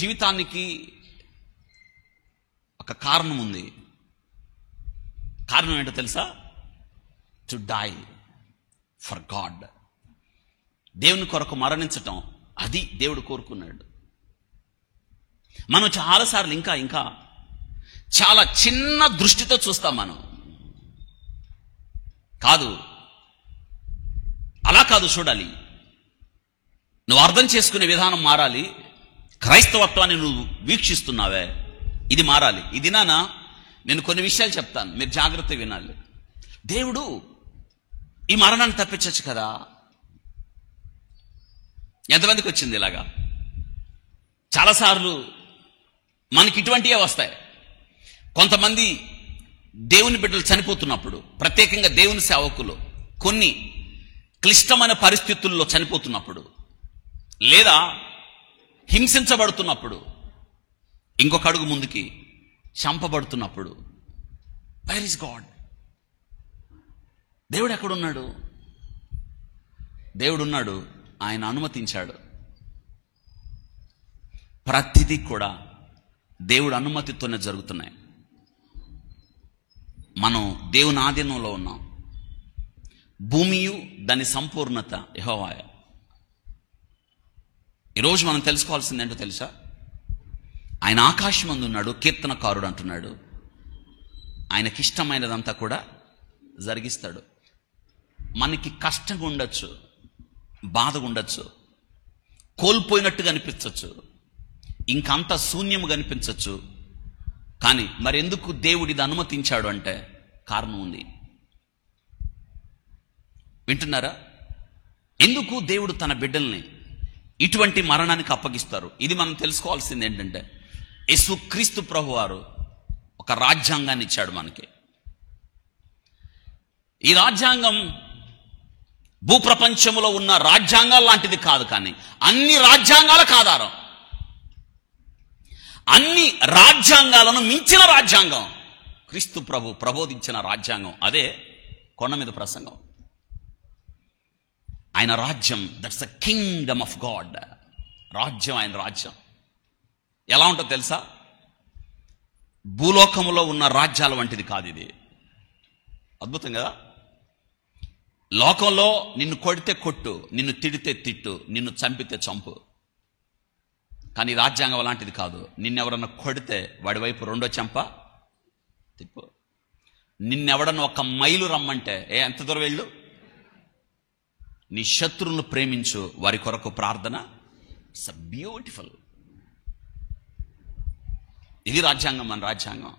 జీవితానికి ఒక కారణం ఉంది. కారణం ఏంటో తెలుసా? To die for God. దేవుని కొరకు మరణించటం, అది దేవుడు కోరుకున్నాడు. మనం చాలాసార్లు ఇంకా చాలా చిన్న దృష్టితో చూస్తాం. మనం కాదు, అలా కాదు చూడాలి. నువ్వు అర్థం చేసుకునే విధానం మారాలి. క్రైస్తవత్వాన్ని నువ్వు వీక్షిస్తున్నావే, ఇది మారాలి. ఇది నేను కొన్ని విషయాలు చెప్తాను, మీరు జాగ్రత్తగా వినాలి. దేవుడు ఈ మరణాన్ని తప్పించచ్చు కదా. ఎంతమందికి వచ్చింది ఇలాగా? చాలాసార్లు మనకి ఇటువంటివే వస్తాయి. కొంతమంది దేవుని బిడ్డలు చనిపోతున్నప్పుడు, ప్రత్యేకంగా దేవుని సేవకులు కొన్ని క్లిష్టమైన పరిస్థితుల్లో చనిపోతున్నప్పుడు, లేదా హింసించబడుతున్నప్పుడు, ఇంకొక అడుగు ముందుకి చంపబడుతున్నప్పుడు, వేర్ ఇస్ గాడ్? దేవుడు ఎక్కడున్నాడు? దేవుడున్నాడు, ఆయన అనుమతించాడు. ప్రతిదీ కూడా దేవుడు అనుమతితోనే జరుగుతున్నాయి. మనం దేవుని ఆధీనంలో ఉన్నాం. భూమియు దాని సంపూర్ణత యెహోవాయ. ఈరోజు మనం తెలుసుకోవాల్సింది ఏంటో తెలుసా? ఆయన ఆకాశమందు ఉన్నాడు, కీర్తనకారుడు అంటున్నాడు. ఆయనకిష్టమైనదంతా కూడా జరిగిస్తాడు. మనకి కష్టంగా ఉండొచ్చు, బాధగా ఉండొచ్చు, కోల్పోయినట్టుగా అనిపించవచ్చు, ఇంకంత శూన్యముగా అనిపించవచ్చు. కానీ మరెందుకు దేవుడు ఇది అనుమతించాడు అంటే కారణం ఉంది. వింటున్నారా? ఎందుకు దేవుడు తన బిడ్డల్ని ఇటువంటి మరణానికి అప్పగిస్తారు? ఇది మనం తెలుసుకోవాల్సింది ఏంటంటే, యేసుక్రీస్తు ప్రభువారు ఒక రాజ్యాంగాన్ని ఇచ్చాడు మనకి. ఈ రాజ్యాంగం భూప్రపంచంలో ఉన్న రాజ్యాంగాల లాంటిది కాదు, కానీ అన్ని రాజ్యాంగాలకు ఆధారం. అన్ని రాజ్యాంగాలను మించిన రాజ్యాంగం క్రీస్తు ప్రభు ప్రబోధించిన రాజ్యాంగం. అదే కొండ మీద ప్రసంగం. ఆయన రాజ్యం, that's the Kingdom of God. రాజ్యం, ఆయన రాజ్యం ఎలా ఉంటుందో తెలుసా? భూలోకములో ఉన్న రాజ్యాల వంటిది కాదు ఇది. అద్భుతం కదా? లోకంలో నిన్ను కొడితే కొట్టు, నిన్ను తిడితే తిట్టు, నిన్ను చంపితే చంపు. కానీ రాజ్యాంగం అలాంటిది కాదు. నిన్నెవరన్నా కొడితే వాడి వైపు రెండో చెంప తిప్పు. నిన్నెవడన్నా ఒక మైలు రమ్మంటే ఎంత దూరం వెళ్ళు. నీ శత్రువులను ప్రేమించు, వారి కొరకు ప్రార్థన. It's beautiful. ఇది రాజ్యాంగం, మన రాజ్యాంగం.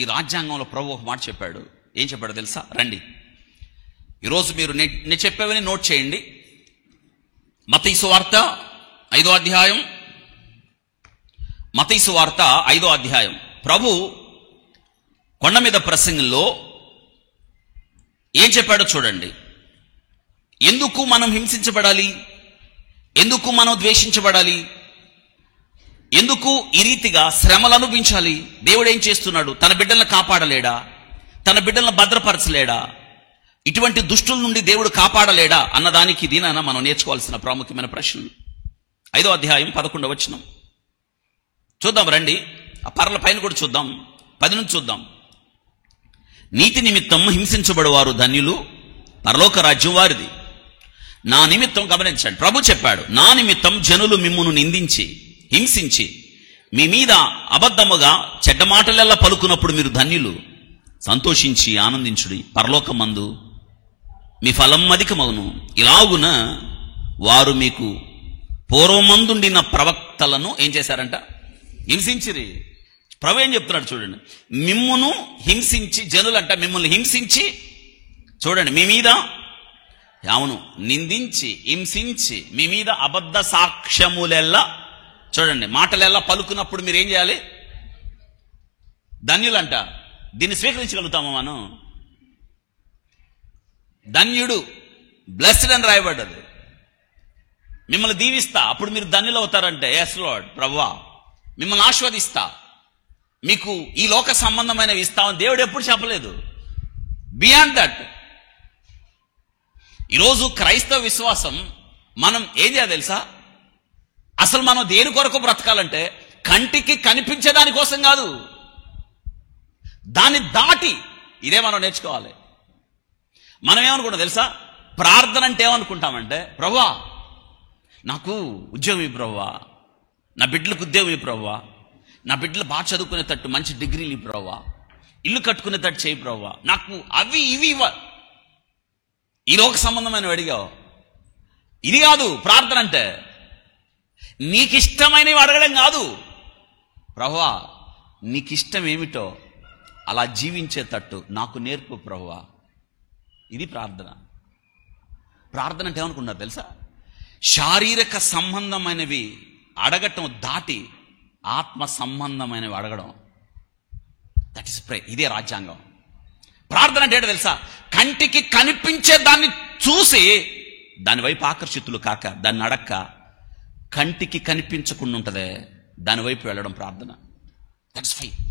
ఈ రాజ్యాంగంలో ప్రభు ఒక మాట చెప్పాడు. ఏం చెప్పాడో తెలుసా? రండి, ఈరోజు మీరు నేను చెప్పేవని నోట్ చేయండి. మత్తయి సువార్త 5వ అధ్యాయం. మత్తయి సువార్త 5వ అధ్యాయం. ప్రభు కొండ మీద ప్రసంగంలో ఏం చెప్పాడో చూడండి. ఎందుకు మనం హింసించబడాలి? ఎందుకు మనం ద్వేషించబడాలి? ఎందుకు ఈ రీతిగా శ్రమలు అనుభవించాలి? దేవుడు ఏం చేస్తున్నాడు? తన బిడ్డలను కాపాడలేడా? తన బిడ్డలను భద్రపరచలేడా? ఇటువంటి దుష్టుల నుండి దేవుడు కాపాడలేడా అన్నదానికి దీనిన మనం నేర్చుకోవాల్సిన ప్రాముఖ్యమైన ప్రశ్నలు. 5వ అధ్యాయం 11వ వచనం చూద్దాం రండి. ఆ పర్ల పైన కూడా చూద్దాం, 10 నుంచి చూద్దాం. నీతి నిమిత్తం హింసించబడువారు ధన్యులు, పరలోక రాజ్యం వారిది. నా నిమిత్తం, గమనించండి, ప్రభు చెప్పాడు, నా నిమిత్తం జనులు మిమ్మును నిందించి హింసించి మీ మీద అబద్ధముగా చెడ్డ మాటలెల్లా పలుకున్నప్పుడు మీరు ధన్యులు. సంతోషించి ఆనందించుడి, పరలోకమందు మీ ఫలం అధికమగును. ఇలాగున వారు మీకు పూర్వమందుండిన ప్రవక్తలను ఏం చేశారంట? హింసించిరి. ప్రభు ఏం చెప్తున్నాడు చూడండి. మిమ్మును హింసించి, జనులంట మిమ్మల్ని హింసించి, చూడండి, మీ మీద అవును నిందించి హింసించి మీ మీద అబద్ధ సాక్ష్యములెల్లా, చూడండి, మాటలెల్లా పలుకున్నప్పుడు మీరు ఏం చేయాలి? ధన్యులంట. దీన్ని స్వీకరించగలుగుతామా మనం? ధన్యుడు, బ్లెస్డ్ అని రాయబడ్డది. మిమ్మల్ని దీవిస్తా, అప్పుడు మీరు ధన్యులు అవుతారంటే, ఎస్ లార్డ్, ప్రభువా మిమ్మల్ని ఆస్వాదిస్తా, మీకు ఈ లోక సంబంధమైనవి ఇస్తామని దేవుడు ఎప్పుడు చెప్పలేదు. Beyond that. ఈరోజు క్రైస్తవ విశ్వాసం మనం ఏం చేయాలి తెలుసా? అసలు మనం దేని కొరకు బ్రతకాలంటే కంటికి కనిపించే దానికోసం కాదు, దాన్ని దాటి. ఇదే మనం నేర్చుకోవాలి. మనం ఏమనుకుంటాం తెలుసా? ప్రార్థన అంటే ఏమనుకుంటామంటే, ప్రభువా నాకు ఉద్యోగం ఇవ్వు ప్రభువా, నా బిడ్డలకు ఉద్యోగం ఇవ్వు ప్రభువా, నా బిడ్డలు బాగా చదువుకునేటట్టు మంచి డిగ్రీలు ఇవ్వు ప్రభువా, ఇల్లు కట్టుకునేటట్టు చేయి ప్రభువా, నాకు అవి ఇవి ఇవ్వ. ఈ లోక సంబంధమైన అడిగావు. ఇది కాదు ప్రార్థన అంటే. నీకిష్టమైనవి అడగడం కాదు. ప్రభువా నీకిష్టం ఏమిటో అలా జీవించేటట్టు నాకు నేర్పు ప్రభువా. ఇది ప్రార్థన. ప్రార్థన అంటే ఏమనుకున్నారు తెలుసా? శారీరక సంబంధమైనవి అడగటం దాటి ఆత్మ సంబంధమైనవి అడగడం. దట్ ఇస్ ప్రే. ఇదే రాజ్యాంగం. ప్రార్థన అంటే ఏంటో తెలుసా? కంటికి కనిపించే దాన్ని చూసి దాని వైపు ఆకర్షితులు కాక, దాన్ని అడక్క, కంటికి కనిపించకుండా ఉంటదే దాని వైపు వెళ్ళడం ప్రార్థన. That's fine.